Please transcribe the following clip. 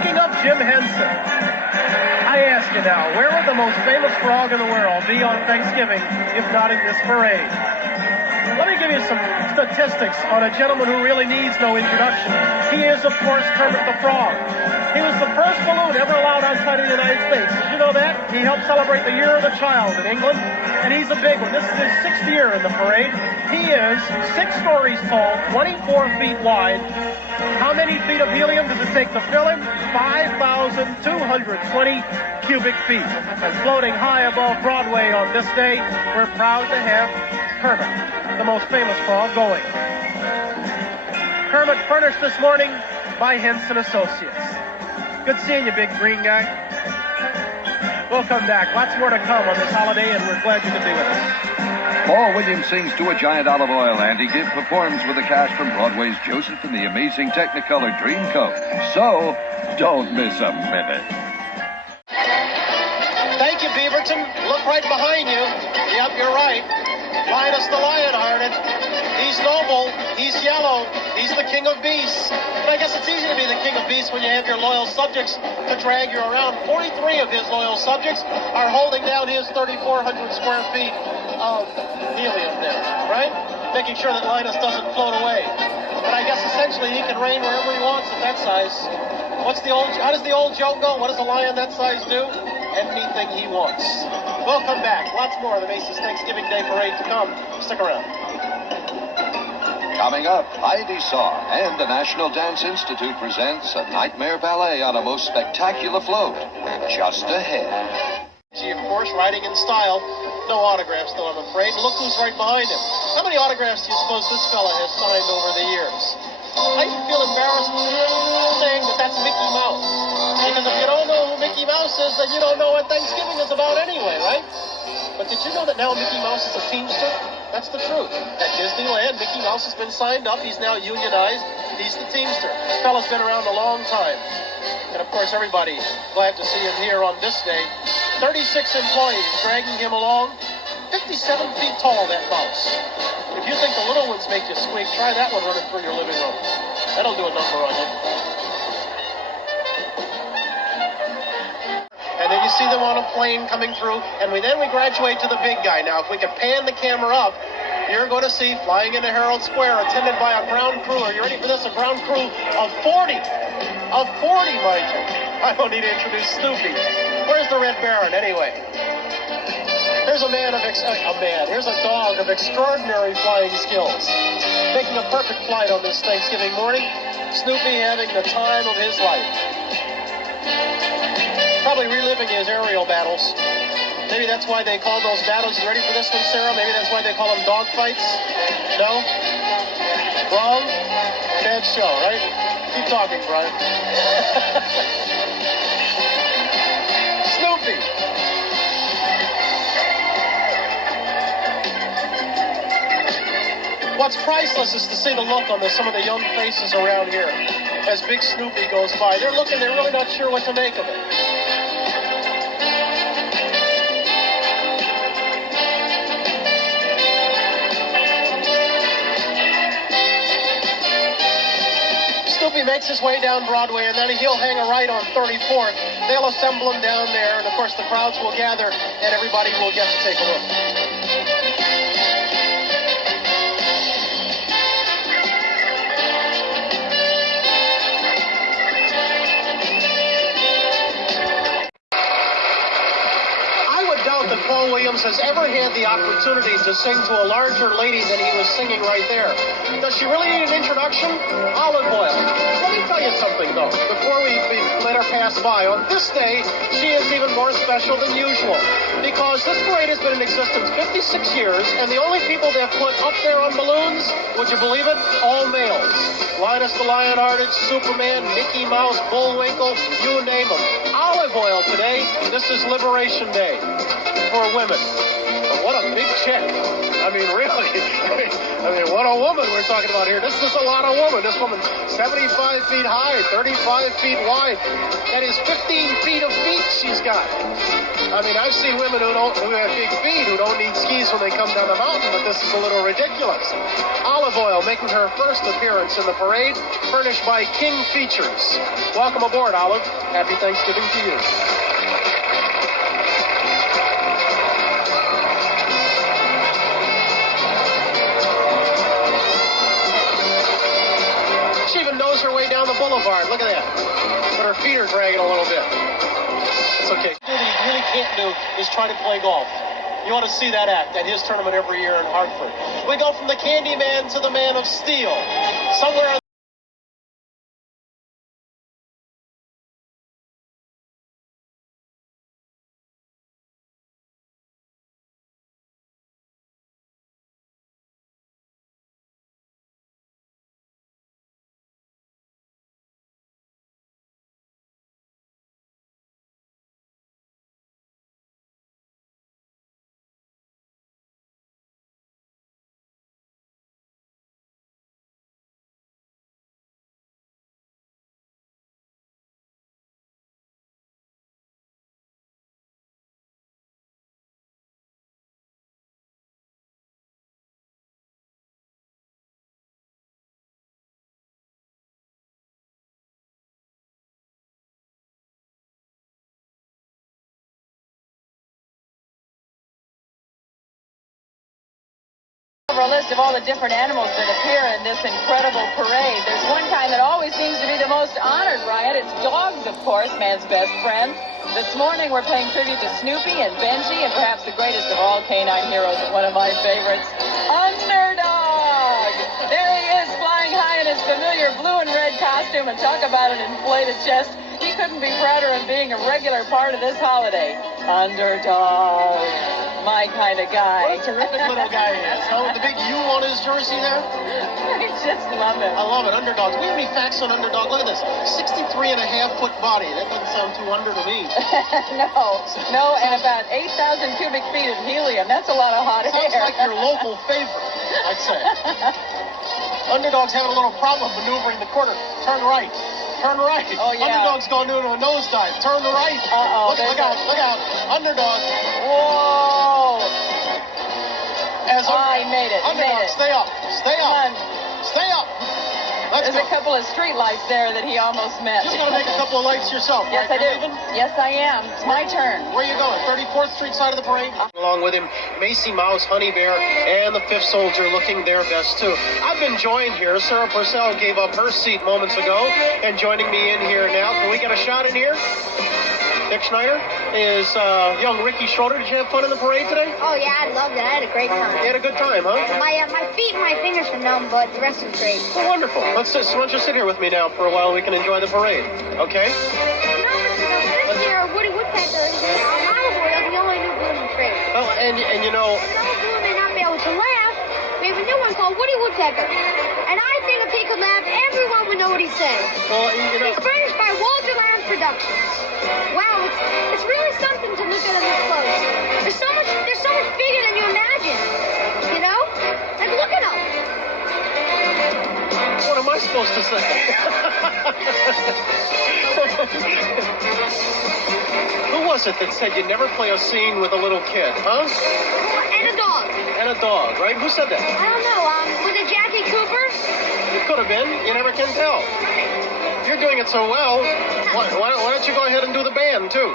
Speaking of Jim Henson, I ask you now, where would the most famous frog in the world be on Thanksgiving if not in this parade? Let me give you some statistics on a gentleman who really needs no introduction. He is, of course, Kermit the Frog. He was the first balloon ever allowed outside of the United States. Did you know that? He helped celebrate the Year of the Child in England, and he's a big one. This is his 6th year in the parade. He is 6 stories tall, 24 feet wide. How many feet of helium does it take to fill him? 5,220 cubic feet. And floating high above Broadway on this day, we're proud to have Kermit, the most famous frog, going. Kermit furnished this morning by Henson Associates. Good seeing you, big green guy. We'll come back. Lots more to come on this holiday, and we're glad you could be with us. Paul Williams sings To a Giant Olive Oil. Andy Gibb performs with the cast from Broadway's Joseph and the Amazing Technicolor Dreamcoat. So, don't miss a minute. Thank you, Beaverton. Look right behind you. Yep, you're right. Lionus the Lionhearted. He's noble. He's yellow. He's the king of beasts. But I guess it's easy to be the king of beasts when you have your loyal subjects to drag you around. 43 of his loyal subjects are holding down his 3,400 square feet of helium there, right? Making sure that Linus doesn't float away. But I guess essentially he can reign wherever he wants at that size. How does the old joke go? What does a lion that size do? Anything he wants. We'll come back. Lots more of the Macy's Thanksgiving Day Parade to come. Stick around. Coming up, Heidi Saw and the National Dance Institute presents a nightmare ballet on a most spectacular float. Just ahead. She, of course, riding in style. No autographs, though, I'm afraid. Look who's right behind him. How many autographs do you suppose this fella has signed over the years? I feel embarrassed saying that that's Mickey Mouse. Because if you don't know who Mickey Mouse is, then you don't know what Thanksgiving is about anyway, right? But did you know that now Mickey Mouse is a Teamster? That's the truth. At Disneyland, Mickey Mouse has been signed up. He's now unionized. He's the Teamster. This fella's been around a long time. And, of course, everybody glad to see him here on this day. 36 employees dragging him along. 57 feet tall, that mouse. If you think the little ones make you squeak, try that one running through your living room. That'll do a number on you. And then you see them on a plane coming through, and then we graduate to the big guy. Now, if we could pan the camera up, you're going to see flying into Herald Square, attended by a ground crew. Are you ready for this? A ground crew of 40. Of 40, mind you. I don't need to introduce Snoopy. Where's the Red Baron, anyway? Here's here's a dog of extraordinary flying skills. Making a perfect flight on this Thanksgiving morning. Snoopy having the time of his life. Probably reliving his aerial battles. Maybe that's why they call those battles. You ready for this one, Sarah? Maybe that's why they call them dog fights? No? Wrong? Bad show, right? Keep talking, Brian. Snoopy. What's priceless is to see the look on some of the young faces around here as Big Snoopy goes by. They're looking, they're really not sure what to make of it. Snoopy makes his way down Broadway, and then he'll hang a right on 34th. They'll assemble him down there, and of course the crowds will gather, and everybody will get to take a look. Paul Williams has ever had the opportunity to sing to a larger lady than he was singing right there. Does she really need an introduction? Olive oil. Let me tell you something, though, before we let her pass by. On this day, she is even more special than usual, because this parade has been in existence 56 years, and the only people they've put up there on balloons, would you believe it, all males. Linus the Lionhearted, Superman, Mickey Mouse, Bullwinkle, you name them. Olive oil today. This is Liberation Day for women. But what a big chick. I mean, really. I mean, what a woman we're talking about here. This is a lot of woman. This woman's 75 feet high, 35 feet wide. That is 15 feet of feet she's got. I mean, I've seen women who have big feet who don't need skis when they come down the mountain, but this is a little ridiculous. Olive Oil making her first appearance in the parade, furnished by King Features. Welcome aboard, Olive. Happy Thanksgiving to you. She even knows her way down the boulevard. Look at that. But her feet are dragging a little bit. It's okay. What he really can't do is try to play golf. You ought to see that act at his tournament every year in Hartford. We go from the Candy Man to the Man of Steel. Somewhere A list of all the different animals that appear in this incredible parade. There's one kind that always seems to be the most honored, Brian. It's dogs, of course, man's best friend. This morning we're paying tribute to Snoopy and Benji, and perhaps the greatest of all canine heroes, and one of my favorites, Underdog! There he is, flying high in his familiar blue and red costume, and talk about an inflated chest. He couldn't be prouder of being a regular part of this holiday. Underdog. My kind of guy. What a terrific little guy he is. With the big U on his jersey there. I just love him. I love it. Underdog. Do we have any facts on Underdog? Look at this. 63.5-foot body. That doesn't sound too under to me. No, and about 8,000 cubic feet of helium. That's a lot of hot air. Sounds like your local favorite, I'd say. Underdog's having a little problem maneuvering the corner. Turn right. Turn right. Oh, yeah. Underdog's going into a nosedive. Turn to right. Uh-oh. Look out. Look out. Underdog. Whoa. He made it. Underdog, stay up. Stay up. Come on. Stay up. Let's There's go. a couple of street lights there that he almost met. You're going to make a couple of lights yourself, Yes, right? I do. Leaving? Yes, I am. It's my turn. Where are you going? 34th Street side of the parade? Along with him, Macy Mouse, Honey Bear, and the Fifth Soldier looking their best, too. I've been joined here. Sarah Purcell gave up her seat moments ago, and joining me in here now. Can we get a shot in here? Dick Schneider is young Ricky Schroeder. Did you have fun in the parade today? Oh, yeah, I loved it. I had a great time. You had a good time, huh? My feet and my fingers were numb, but the rest was great. Well, wonderful. Why don't you sit here with me now for a while? We can enjoy the parade, okay? No, this year, Woody Woodpecker is Olive Oil, the only new blue in the trade. Well, and you know... And those blue may not be able to laugh. We have a new one called Woody Woodpecker. And I think if he could laugh, everyone would know what he's saying. Well, you know... It's furnished by Walter Land Productions. Wow, it's really something to look at him this close. There's so much bigger than you imagine. You know? Like, look at him. What am I supposed to say? Who was it that said you never play a scene with a little kid, huh? And a dog. And a dog, right? Who said that? I don't know. Was it Jackie Cooper? It could have been. You never can tell. You're doing it so well. Why don't you go ahead and do the band, too?